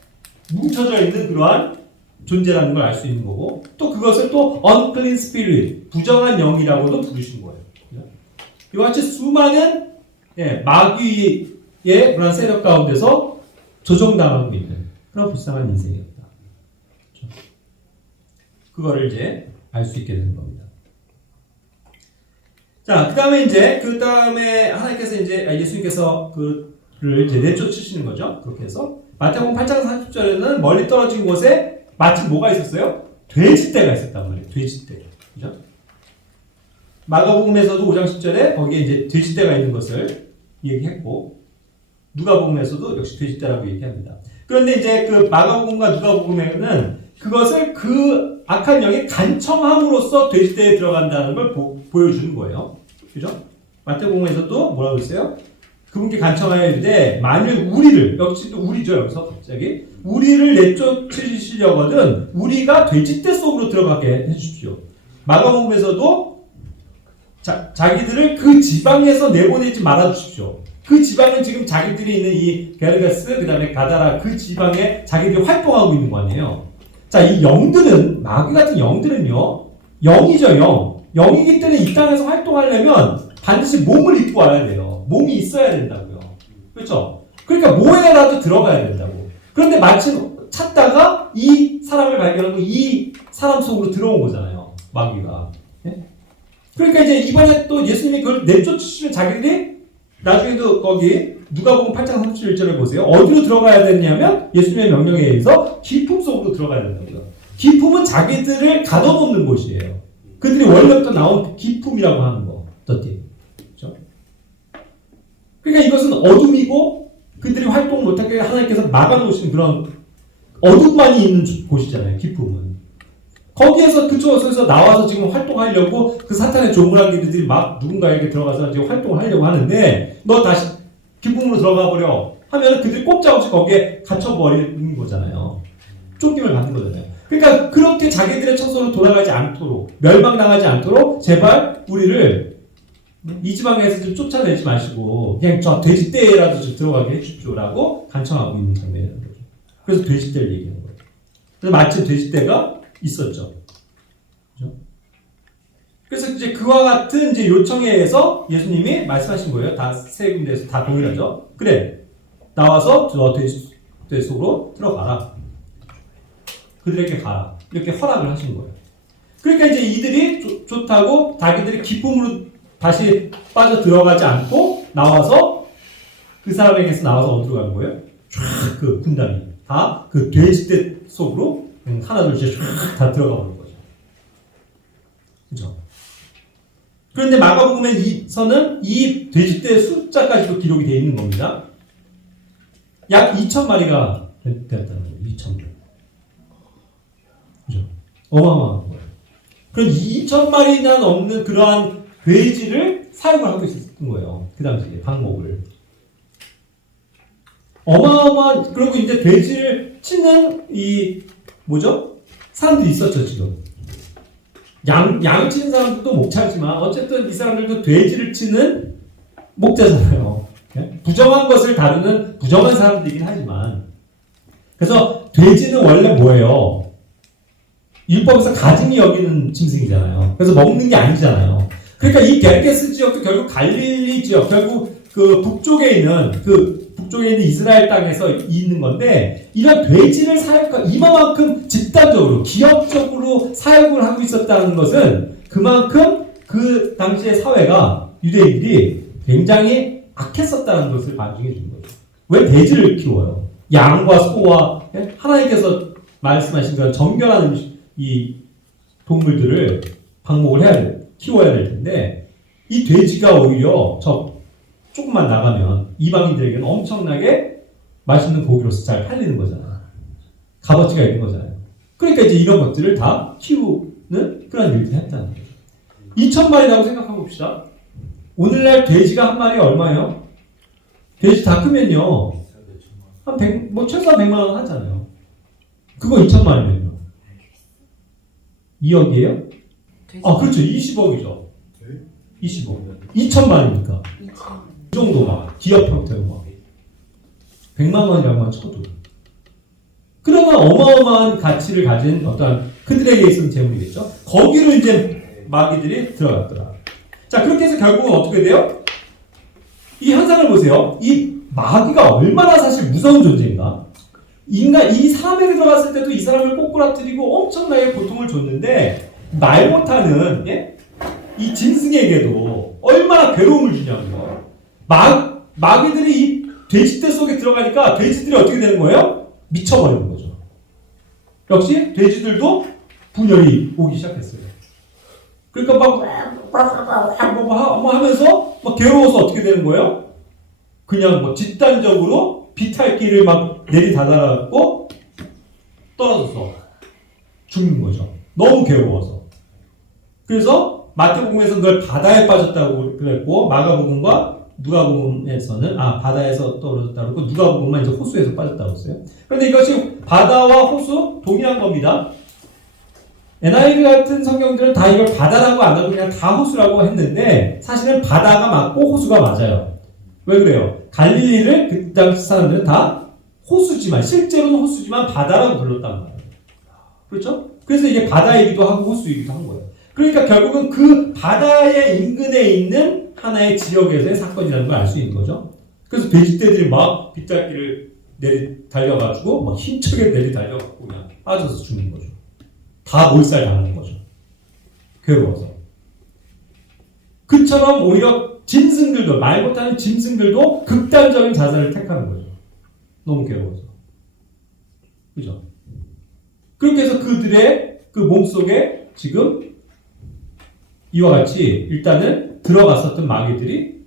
뭉쳐져 있는 그러한 존재라는 걸 알 수 있는 거고 또 그것을 또 unclean spirit, 부정한 영이라고도 부르신 거예요. 이와 같이 수많은 마귀 그런 세력 가운데서 조종당하고 있는 그런 불쌍한 인생이었다. 그렇죠? 그거를 이제 알 수 있게 되는 겁니다. 자, 그 다음에 하나님께서 이제 예수님께서 그를 이제 내쫓으시는 거죠. 그렇게 해서 마태복음 8장 30절에는 멀리 떨어진 곳에 마침 뭐가 있었어요? 돼지떼가 있었단 말이에요. 돼지떼. 그죠? 마가복음에서도 5장 10절에 거기에 이제 돼지떼가 있는 것을 얘기했고, 누가복음에서도 역시 돼지떼라고 얘기합니다. 그런데 이제 그 마가복음과 누가복음에는 그것을 그 악한 영이 간청함으로써 돼지떼에 들어간다는 걸 보여주는 거예요. 그죠? 마태복음에서도 뭐라고 했어요? 그분께 간청하여 이르되 만일 우리를, 역시 또 우리죠, 여기서 갑자기 우리를 내쫓으시려거든 우리가 돼지떼 속으로 들어가게 해주십시오. 마가복음에서도 자기들을 그 지방에서 내보내지 말아 주십시오. 그 지방은 지금 자기들이 있는 이 게르게스, 그 다음에 가다라, 그 지방에 자기들이 활동하고 있는 거 아니에요. 자, 이 영들은, 마귀 같은 영들은요, 영이죠, 영이기 때문에 이 땅에서 활동하려면 반드시 몸을 입고 와야 돼요. 몸이 있어야 된다고요. 그렇죠? 그러니까 뭐에라도 들어가야 된다고. 그런데 마침 찾다가 이 사람을 발견하고 이 사람 속으로 들어온 거잖아요. 마귀가. 네? 그러니까 이제 이번에 또 예수님이 그걸 내쫓으시면 자기들이 나중에도 거기 누가복음 8장 31절에 보세요. 어디로 들어가야 되냐면 예수님의 명령에 의해서 기품 속으로 들어가야 된다고요. 기품은 자기들을 가둬놓는 곳이에요. 그들이 원래부터 나온 기품이라고 하는 거. 어떻게? 그렇죠? 그러니까 이것은 어둠이고 그들이 활동 못하게 하나님께서 막아놓으신 그런 어둠만이 있는 곳이잖아요. 기품은. 거기에서 그쪽에서 나와서 지금 활동하려고 그 사탄의 조물아기들이 막 누군가에게 들어가서 지금 활동을 하려고 하는데 너 다시 기쁨으로 들어가 버려 하면 그들이 꼼짝없이 거기에 갇혀버리는 거잖아요. 쫓김을 받는 거잖아요. 그러니까 그렇게 자기들의 처소로 돌아가지 않도록 멸망당하지 않도록 제발 우리를 이 지방에서 좀 쫓아내지 마시고 그냥 저 돼지떼라도 좀 들어가게 해주십시오라고 간청하고 있는 장면이라는 거죠. 그래서 돼지떼를 얘기하는 거예요. 그래서 마침 돼지떼가 있었죠. 그렇죠? 그래서 이제 그와 같은 이제 요청에 의해서 예수님이 말씀하신 거예요. 다 세 군데에서 다 동일하죠. 그래, 나와서 저 돼지 속으로 들어가라. 그들에게 가라. 이렇게 허락을 하신 거예요. 그러니까 이제 이들이 좋다고 자기들이 기쁨으로 다시 빠져 들어가지 않고 나와서 그 사람에게서 나와서 어디로 가는 거예요? 쫙 그 군단이 다 그 돼지떼 속으로 하나 둘씩 다 들어가 버린 거죠. 그렇죠? 그런데 마가복음에서는 이 돼지떼의 숫자까지도 기록이 되어 있는 겁니다. 약 2,000마리가 되었다는 거예요. 2,000마리. 그죠? 어마어마한 거예요. 그럼 2,000마리나 넘는 그러한 돼지를 사육을 하고 있었던 거예요. 그 당시에 방목을. 어마어마한, 그리고 이제 돼지를 치는 사람들이 있었죠, 지금. 양 치는 사람들도 목차지만, 어쨌든 이 사람들도 돼지를 치는 목자잖아요. 부정한 것을 다루는 부정한 사람들이긴 하지만. 그래서 돼지는 원래 뭐예요? 율법에서 가증이 여기는 짐승이잖아요. 그래서 먹는 게 아니잖아요. 그러니까 이 게르게스 지역도 결국 갈릴리 지역, 결국 그 북쪽에 있는 이스라엘 땅에서 있는 건데, 이런 돼지를 이만큼 집단적으로, 기업적으로 사육을 하고 있었다는 것은 그만큼 그 당시의 사회가 유대인들이 굉장히 악했었다는 것을 반증해 주는 거죠. 왜 돼지를 키워요? 양과 소와 하나님께서 말씀하신 그런 정결한 이 동물들을 방목을 키워야 될 텐데, 이 돼지가 오히려 조금만 나가면 이방인들에게는 엄청나게 맛있는 고기로서 잘 팔리는 거잖아. 값어치가 있는 거잖아요. 그러니까 이제 이런 것들을 다 키우는 그런 일들을 했다는 거죠. 2,000마리라고 생각해 봅시다. 오늘날 돼지가 한 마리 얼마예요? 돼지 다 크면요, 한 100, 최소한 100만 원 하잖아요. 그거 2,000마리면요. 2억이에요? 그렇죠. 20억이죠. 20억. 2,000마리니까. 그 정도가 기업 형태로 100만 원이라고만 쳐도. 그러면 어마어마한 가치를 가진 어떤 그들에게 있는 재물이겠죠. 거기로 이제 마귀들이 들어갔더라. 자, 그렇게 해서 결국은 어떻게 돼요? 이 현상을 보세요. 이 마귀가 얼마나 사실 무서운 존재인가. 인간, 이 사람에게 들어갔을 때도 이 사람을 꼬꾸라뜨리고 엄청나게 고통을 줬는데 말 못하는 이 짐승에게도 얼마나 괴로움을 주냐고요. 마귀들이 이 돼지떼 속에 들어가니까 돼지들이 어떻게 되는 거예요? 미쳐버리는 거죠. 역시 돼지들도 분열이 오기 시작했어요. 그러니까 막 하면서 막 괴로워서 어떻게 되는 거예요? 그냥 뭐 집단적으로 비탈길을 막 내리닫아갖고 떨어져서 죽는 거죠. 너무 괴로워서. 그래서 마태복음에서 그걸 바다에 빠졌다고 그랬고 마가복음과 누가복음에서는 바다에서 떨어졌다고 그랬고 누가복음은 이제 호수에서 빠졌다고 했어요. 그런데 이것이 바다와 호수 동일한 겁니다. NIV 같은 성경들은 다 이걸 바다라고 안 하고 그냥 다 호수라고 했는데 사실은 바다가 맞고 호수가 맞아요. 왜 그래요? 갈릴리를 그 당시 사람들은 다 호수지만 실제로는 호수지만 바다라고 불렀단 말이에요. 그렇죠? 그래서 이게 바다이기도 하고 호수이기도 한 거예요. 그러니까 결국은 그 바다의 인근에 있는 하나의 지역에서의 사건이라는 걸 알 수 있는 거죠. 그래서 돼지떼들이 막 빗자길을 달려가지고 막 힘차게 달려가지고 그냥 빠져서 죽는 거죠. 다 몰살 당하는 거죠. 괴로워서. 그처럼 오히려 짐승들도, 말 못하는 짐승들도 극단적인 자살을 택하는 거죠. 너무 괴로워서. 그죠? 그렇게 해서 그들의 그 몸속에 지금 이와 같이 일단은 들어갔었던 마귀들이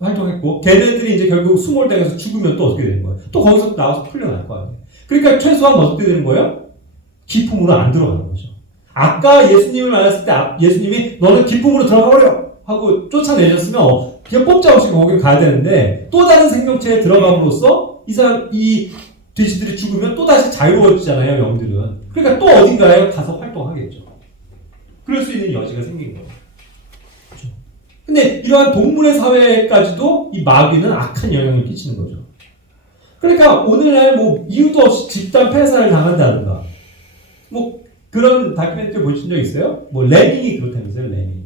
활동했고, 걔네들이 이제 결국 수몰당해서 죽으면 또 어떻게 되는 거예요? 또 거기서 나와서 풀려날 거 아니에요. 그러니까 최소한 어떻게 되는 거예요? 기품으로 안 들어가는 거죠. 아까 예수님을 만났을 때 예수님이 너는 기품으로 들어가버려! 하고 쫓아내셨으면 그냥 꼼짝없이 거기를 가야 되는데 또 다른 생명체에 들어감으로써 이 돼지들이 죽으면 또 다시 자유로워지잖아요, 영들은. 그러니까 또 어딘가에 가서 활동하겠죠. 그럴 수 있는 여지가 생긴 거예요. 그렇죠? 근데 이러한 동물의 사회까지도 이 마귀는 악한 영향을 끼치는 거죠. 그러니까 오늘날 뭐 이유도 없이 집단 폐사를 당한다든가 뭐 그런 다큐멘터리 보신 적 있어요? 뭐 레밍이 그렇다면서요,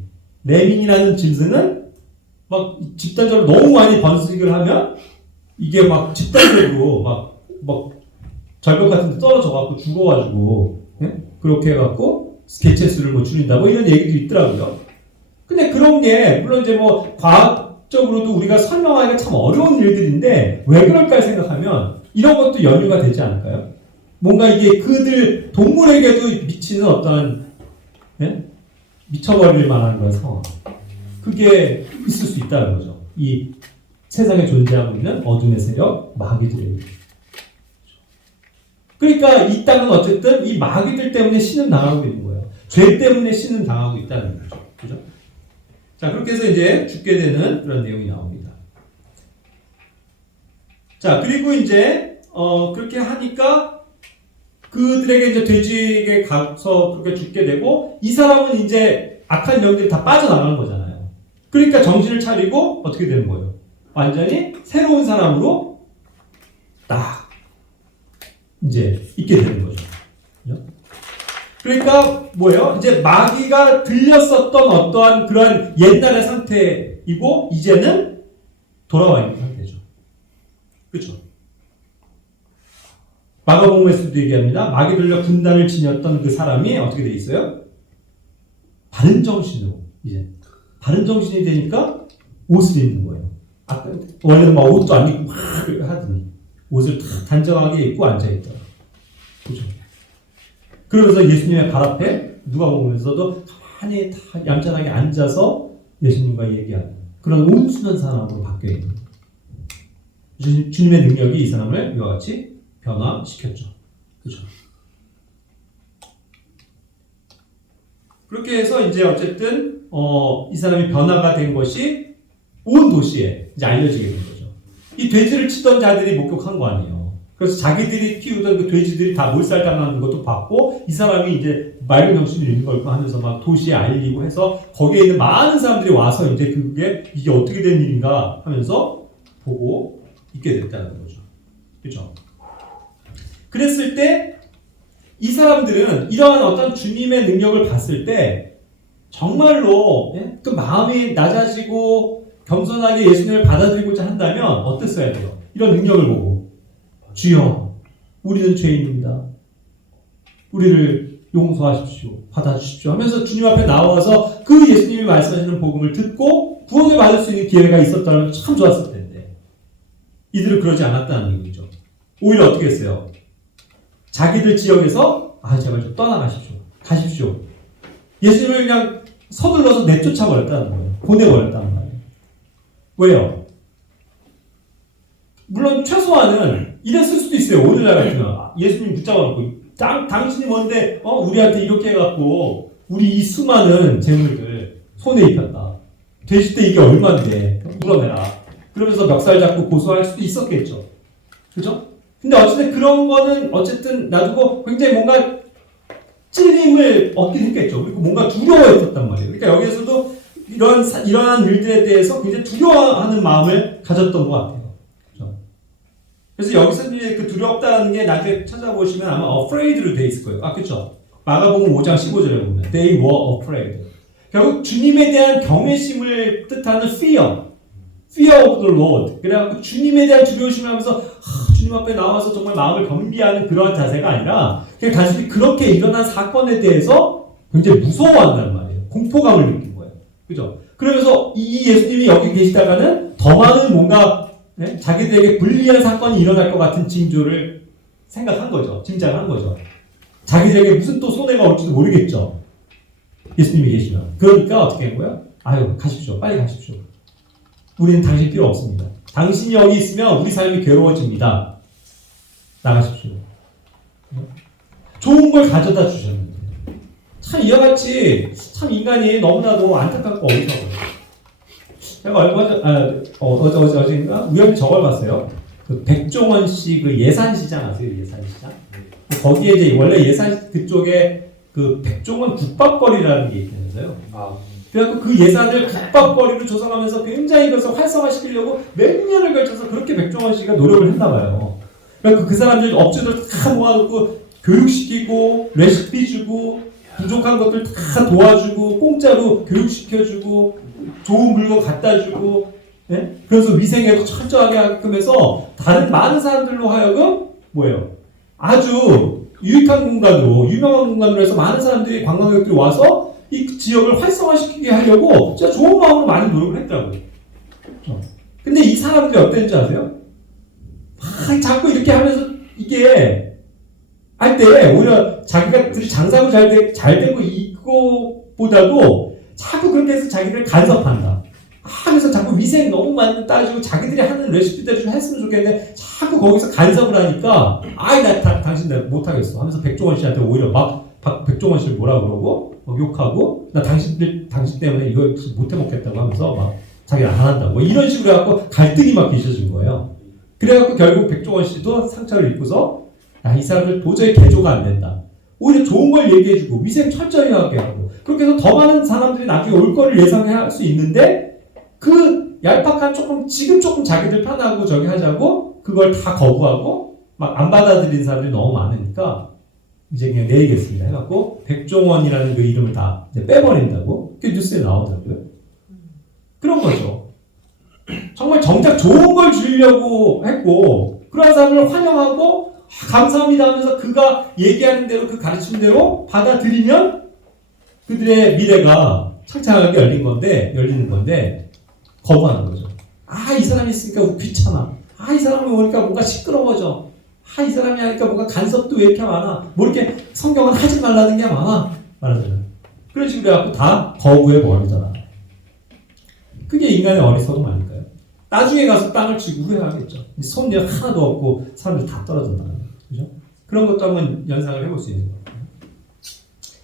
레밍이라는 짐승은 막 집단적으로 너무 많이 번식을 하면 이게 막 집단적으로 막 절벽 같은 데 떨어져갖고 죽어가지고 그렇게 해갖고 개체수를 뭐 줄인다 뭐 이런 얘기도 있더라고요. 근데 그런 게 물론 이제 뭐 과학적으로도 우리가 설명하기가 참 어려운 일들인데 왜 그럴까 생각하면 이런 것도 연유가 되지 않을까요? 뭔가 이게 그들 동물에게도 미치는 어떤 미쳐버릴 만한 그런 상황, 그게 있을 수 있다는 거죠. 이 세상에 존재하고 있는 어둠의 세력 마귀들에게. 그러니까 이 땅은 어쨌든 이 마귀들 때문에 신은 당하고 있는 거예요. 죄 때문에 신은 당하고 있다는 거죠. 그죠? 자, 그렇게 해서 이제 죽게 되는 그런 내용이 나옵니다. 자, 그리고 이제 그렇게 하니까 그들에게 이제 돼지에게 가서 그렇게 죽게 되고 이 사람은 이제 악한 영들이 다 빠져나가는 거잖아요. 그러니까 정신을 차리고 어떻게 되는 거예요? 완전히 새로운 사람으로 딱 이제 있게 되는 거죠. 그러니까 뭐예요? 이제 마귀가 들렸었던 어떠한 그런 옛날의 상태이고 이제는 돌아와 있는 상태죠. 그렇죠? 마가복음에서도 얘기합니다. 마귀 들려 군단을 지녔던 그 사람이 어떻게 돼 있어요? 바른 정신으로 이제 바른 정신이 되니까 옷을 입는 거예요. 아까 원래는 막 옷도 안 입고 막 하더니 옷을 단정하게 입고 앉아 있더라. 그죠? 그러면서 예수님의 발 앞에 누가복음에서도 가만히 다 얌전하게 앉아서 예수님과 얘기하는 그런 온순한 사람으로 바뀌어 있는 주님의 능력이 이 사람을 이와 같이 변화시켰죠. 그죠? 그렇게 해서 이제 어쨌든 이 사람이 변화가 된 것이 온 도시에 이제 알려지게 된 거죠. 이 돼지를 치던 자들이 목격한 거 아니에요. 그래서 자기들이 키우던 그 돼지들이 다 몰살당하는 것도 봤고 이 사람이 이제 맑은 정신을 잃는 걸 하면서 막 도시에 알리고 해서 거기에 있는 많은 사람들이 와서 이제 이게 어떻게 된 일인가 하면서 보고 있게 됐다는 거죠. 그렇죠? 그랬을 때 이 사람들은 이러한 어떤 주님의 능력을 봤을 때 정말로 그 마음이 낮아지고 겸손하게 예수님을 받아들이고자 한다면 어땠어야 돼요? 이런 능력을 보고 주여 우리는 죄인입니다. 우리를 용서하십시오. 받아주십시오 하면서 주님 앞에 나와서 그 예수님이 말씀하시는 복음을 듣고 구원을 받을 수 있는 기회가 있었다면 참 좋았을 텐데 이들은 그러지 않았다는 얘기죠. 오히려 어떻게 했어요? 자기들 지역에서 제발 좀 떠나가십시오. 가십시오. 예수님을 그냥 서둘러서 내쫓아 버렸다는 거예요. 보내버렸다는 거예요. 왜요? 물론 최소한은 이랬을 수도 있어요. 오늘날 같으면 예수님 붙잡아놓고 당신이 뭔데 우리한테 이렇게 해갖고 우리 이 수많은 재물들 손에 입혔다. 되실 때 이게 얼마인데 물어내라. 그러면서 멱살 잡고 고소할 수도 있었겠죠. 그죠? 근데 어쨌든 그런 거는 어쨌든 놔두고 굉장히 뭔가 찔림을 얻긴 했겠죠. 그리고 뭔가 두려워했었단 말이에요. 그러니까 여기에서도 이러한 일들에 대해서 굉장히 두려워하는 마음을 가졌던 것 같아요. 그렇죠? 그래서 여기서 이제 그 두렵다는 게 나중에 찾아보시면 아마 afraid로 돼 있을 거예요. 그렇죠? 마가복음 5장 15절에 보면 they were afraid. 결국 주님에 대한 경외심을 뜻하는 fear of the Lord. 그래갖고 주님에 대한 두려우심을 하면서 주님 앞에 나와서 정말 마음을 겸비하는 그런 자세가 아니라 단순히 그렇게 일어난 사건에 대해서 굉장히 무서워한다는 말이에요. 공포감을 느낀 거예요. 그죠? 그러면서 이 예수님이 여기 계시다가는 더 많은 뭔가 자기들에게 불리한 사건이 일어날 것 같은 징조를 생각한 거죠. 짐작한 거죠. 자기들에게 무슨 또 손해가 올지도 모르겠죠. 예수님이 계시면. 그러니까 어떻게 한 거예요? 가십시오. 빨리 가십시오. 우리는 당신 필요 없습니다. 당신이 여기 있으면 우리 삶이 괴로워집니다. 나가십시오. 좋은 걸 가져다 주셨는데 참 이와 같이 참 인간이 너무나도 안타깝고 어리석어요. 제가 얼마 전 어제인가 우연히 저걸 봤어요. 그 백종원 씨 그 예산시장 아세요? 예산시장? 거기에 이제 원래 예산 그쪽에 그 백종원 국밥거리라는 게 있다면서요. 그래갖고 그 예산을 국밥거리로 조성하면서 굉장히 그것을 활성화시키려고 몇 년을 걸쳐서 그렇게 백종원 씨가 노력을 했나 봐요. 그래갖고 그 사람들 업주들 다 모아놓고 교육시키고 레시피 주고 부족한 것들 다 도와주고 공짜로 교육시켜주고 좋은 물건 갖다 주고 그래서 위생에도 철저하게 하게끔 해서 다른 많은 사람들로 하여금 뭐예요? 아주 유익한 공간으로 유명한 공간으로 해서 많은 사람들이 관광객들이 와서 이 지역을 활성화시키게 하려고 진짜 좋은 마음으로 많이 노력을 했더라고요. 근데 이 사람들이 어땠는지 아세요? 자꾸 이렇게 하면서 이게 할 때 오히려 자기가 장사도 잘 되고 이거보다도 자꾸 그렇게 해서 자기를 간섭한다. 그래서 자꾸 위생 너무 많이 따지고 자기들이 하는 레시피대로 좀 했으면 좋겠는데 자꾸 거기서 간섭을 하니까 당신 내가 못하겠어 하면서 백종원 씨한테 오히려 백종원 씨를 뭐라 그러고 욕하고 나 당신 때문에 이거 못해 먹겠다고 하면서 막 자기는 안 한다고 이런 식으로 해갖고 갈등이 막 빚어진 거예요. 그래갖고 결국 백종원 씨도 상처를 입고서 이 사람들 도저히 개조가 안 된다. 오히려 좋은 걸 얘기해주고 위생 철저히 하게 하고 그렇게 해서 더 많은 사람들이 나중에 올 거를 예상할 수 있는데 그 얄팍한 지금 조금 자기들 편하고 저기 하자고 그걸 다 거부하고 막 안 받아들인 사람들이 너무 많으니까 이제 그냥 내리겠습니다 해갖고 백종원이라는 그 이름을 다 이제 빼버린다고 그게 뉴스에 나오더라고요. 그런 거죠. 정말 정작 좋은 걸 주려고 했고 그런 사람을 환영하고 감사합니다 하면서 그가 얘기하는 대로 그 가르치는 대로 받아들이면 그들의 미래가 창창하게 열리는 건데 거부하는 거죠. 이 사람이 있으니까 귀찮아. 이 사람이 오니까 뭔가 시끄러워져. 이 사람이 하니까 뭔가 간섭도 왜 이렇게 많아. 뭐 이렇게 성경은 하지 말라는 게 많아. 말하잖아요. 그런 식으로 해갖고 다 거부해 버리잖아. 그게 인간의 어리석음 아닐까요? 나중에 가서 땅을 치고 후회하겠죠. 손님 하나도 없고 사람들 다 떨어진다. 그죠? 그런 것도 한번 연상을 해볼 수 있는 거예요.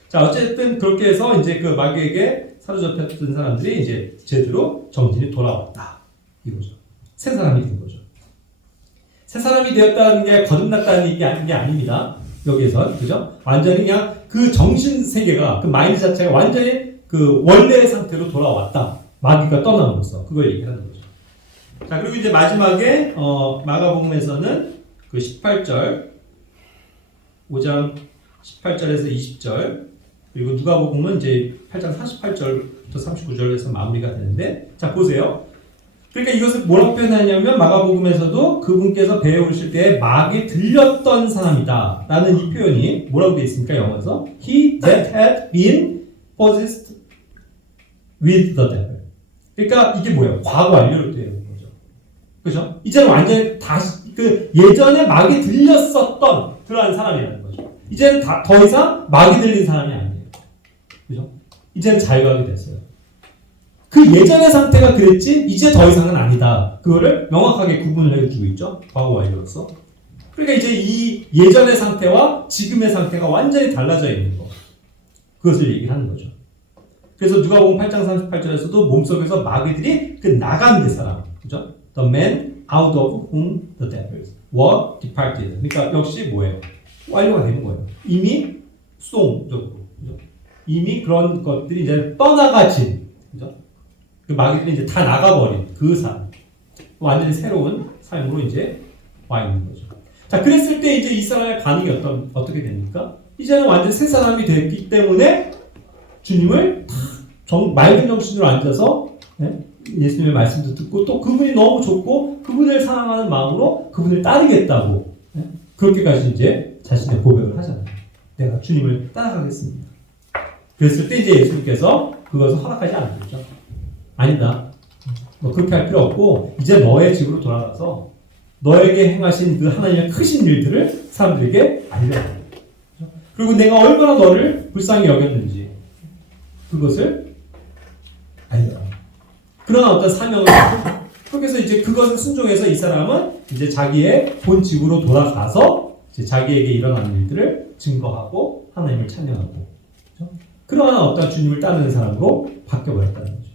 자, 어쨌든 그렇게 해서 이제 그 마귀에게 사로잡혔던 사람들이 이제 제대로 정신이 돌아왔다. 이거죠. 새 사람이 된 거죠. 새 사람이 되었다는 게 거듭났다는 게 아닙니다. 여기에선. 그죠? 완전히 그냥 그 정신 세계가, 그 마인드 자체가 완전히 그 원래의 상태로 돌아왔다. 마귀가 떠남으로써. 그걸 얘기하는 거죠. 자, 그리고 이제 마지막에, 마가복음에서는 그 18절, 5장 18절에서 20절, 그리고 누가복음은 이제 8장 48절부터 39절에서 마무리가 되는데, 자, 보세요. 그러니까 이것을 뭐라고 표현하냐면 마가복음에서도 그분께서 배에 오실 때 마귀 들렸던 사람이다 라는 이 표현이 뭐라고 되어 있습니까? 영어에서 He that had been possessed with the devil. 그러니까 이게 뭐예요? 과거 완료로 되어 있는 거죠. 그죠? 이제는 완전히 다시 그 예전에 마귀 들렸었던 그러한 사람이라는 거죠. 이제는 더 이상 마귀 들린 사람이 아니에요. 그죠? 이제는 자유하게 됐어요. 그 예전의 상태가 그랬지 이제 더 이상은 아니다. 그거를 명확하게 구분을 해주고 있죠. 과거 완료로서. 그러니까 이제 이 예전의 상태와 지금의 상태가 완전히 달라져 있는 거. 그것을 얘기를 하는 거죠. 그래서 누가복음 8장 38절에서도 몸속에서 마귀들이 그 나간 그 사람, 그죠? The man out of whom the devils were departed. 그러니까 역시 뭐예요? 완료가 되는 거예요. 이미 수동적으로, 그죠? 이미 그런 것들이 이제 떠나가진, 그죠? 그 마귀들이 이제 다 나가버린 그 삶. 완전히 새로운 삶으로 이제 와 있는 거죠. 자, 그랬을 때 이제 이 사람의 반응이 어떻게 됩니까? 이제는 완전 새 사람이 됐기 때문에 주님을 맑은 정신으로 앉아서 예수님의 말씀도 듣고 또 그분이 너무 좋고 그분을 사랑하는 마음으로 그분을 따르겠다고 그렇게까지 이제 자신의 고백을 하잖아요. 내가 주님을 따라가겠습니다. 그랬을 때 이제 예수님께서 그것을 허락하지 않겠죠. 아니다. 뭐 그렇게 할 필요 없고 이제 너의 집으로 돌아가서 너에게 행하신 그 하나님의 크신 일들을 사람들에게 알려라. 그리고 내가 얼마나 너를 불쌍히 여겼는지 그것을 알려라. 그런 어떤 사명을 받고 그렇게 해서 이제 그것을 순종해서 이 사람은 이제 자기의 본 집으로 돌아가서 이제 자기에게 일어나는 일들을 증거하고 하나님을 찬양하고 그렇죠? 그러한 어떤 주님을 따르는 사람으로 바뀌어버렸다는 거죠.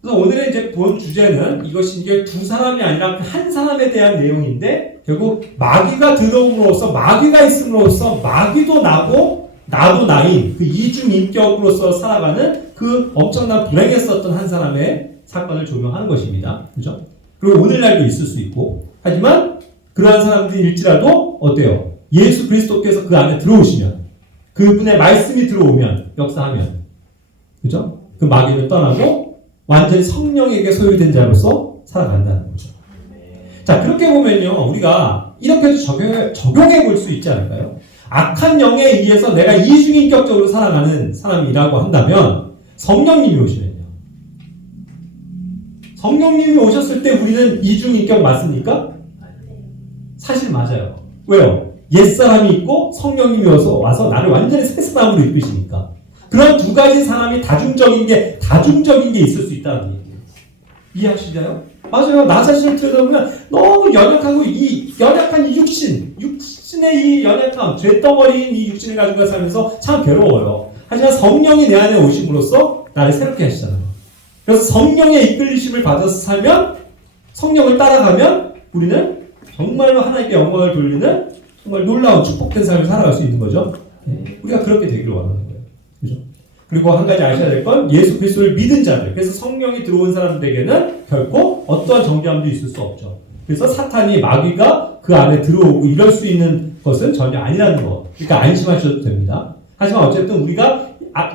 그래서 오늘의 이제 본 주제는 이것이 이제 두 사람이 아니라 한 사람에 대한 내용인데 결국 마귀가 들어옴으로써 마귀가 있음으로써 마귀도 나고 나도 나인 그 이중 인격으로서 살아가는 그 엄청난 불행했었던 한 사람의 사건을 조명하는 것입니다. 그죠? 그리고 오늘날도 있을 수 있고 하지만 그러한 사람들일지라도 어때요? 예수 그리스도께서 그 안에 들어오시면 그분의 말씀이 들어오면 역사하면 그죠? 그 마귀를 떠나고 완전히 성령에게 소유된 자로서 살아간다는 거죠. 자, 그렇게 보면요, 우리가 이렇게도 적용해 볼 수 있지 않을까요? 악한 영에 의해서 내가 이중인격적으로 살아가는 사람이라고 한다면 성령님이 오시면요. 성령님이 오셨을 때 우리는 이중인격 맞습니까? 사실 맞아요. 왜요? 옛사람이 있고 성령님이 와서 나를 완전히 새 사람으로 이끄시니까. 그런 두 가지 사람이 다중적인 게 있을 수 있다는 얘기예요. 이해하시나요? 맞아요. 나 자신을 들여다보면 너무 연약하고 이 연약한 이 육신의 이 연약함, 죄덩어리인 이 육신을 가지고 살면서 참 괴로워요. 하지만 성령이 내 안에 오심으로써 나를 새롭게 하시잖아요. 그래서 성령의 이끌리심을 받아서 살면 성령을 따라가면 우리는 정말로 하나님께 영광을 돌리는 정말 놀라운 축복된 삶을 살아갈 수 있는 거죠. 우리가 그렇게 되기를 원하는 거예요. 그죠? 그리고 한 가지 아셔야 될 건 예수 그리스도를 믿은 자들, 그래서 성령이 들어온 사람들에게는 결코 어떠한 정죄함도 있을 수 없죠. 그래서 사탄이 마귀가 그 안에 들어오고 이럴 수 있는 것은 전혀 아니라는 거. 그러니까 안심하셔도 됩니다. 하지만 어쨌든 우리가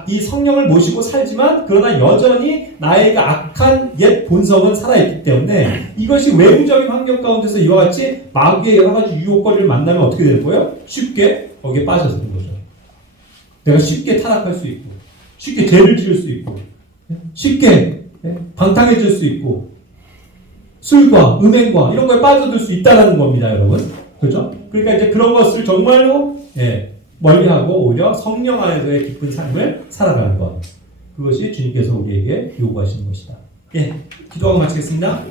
이 성령을 모시고 살지만 그러나 여전히 나의 악한 옛 본성은 살아있기 때문에 이것이 외부적인 환경 가운데서 이와 같이 마귀의 여러 가지 유혹거리를 만나면 어떻게 되는 거예요? 쉽게 거기에 빠져드는 거죠. 내가 쉽게 타락할 수 있고 쉽게 죄를 지을 수 있고 쉽게 방탕해질 수 있고 술과 음행과 이런 거에 빠져들 수 있다는 겁니다, 여러분. 그렇죠? 그러니까 이제 그런 것을 정말로 멀리하고 오히려 성령 안에서의 기쁜 삶을 살아가는 것. 그것이 주님께서 우리에게 요구하시는 것이다. 기도하고 마치겠습니다.